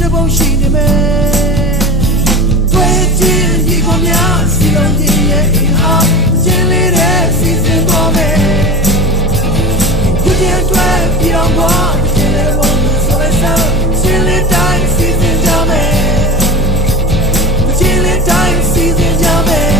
ချင်းတစ်ပုံရှိနေမယ်တွေ့ချင်းဒီကိုများစီလုံးချင်းရဲ့အင်အားချင်းလေးတဲ့စီစဉ်သွားမယ်ဒီအတွက်ပြည်တော်ကချင်းလေးပုံဆိုလိုက်စမ်းချင်းလေးတိုင်းစီစဉ်ကြမယ်ချင်းလေးတိုင်းစီစဉ်ကြမယ်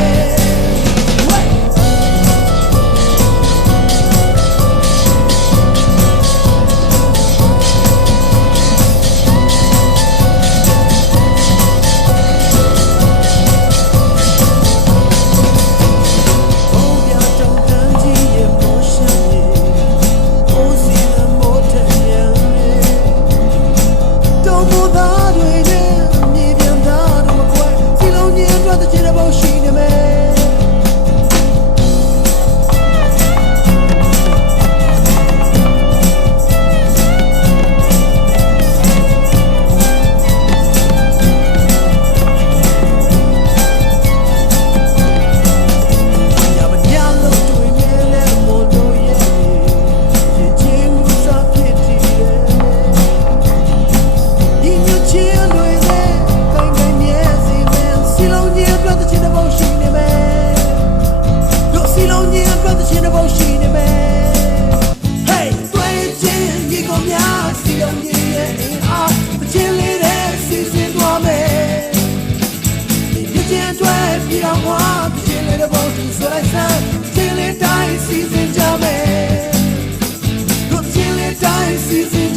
ပြည်တော်ကချင်းလေးတဲ့ပုံဆိုလိုက်စမ်းချင်းလေးတိုင်းစီစဉ်ကြမယ်တို့ချင်းလေးတိုင်းစီစဉ်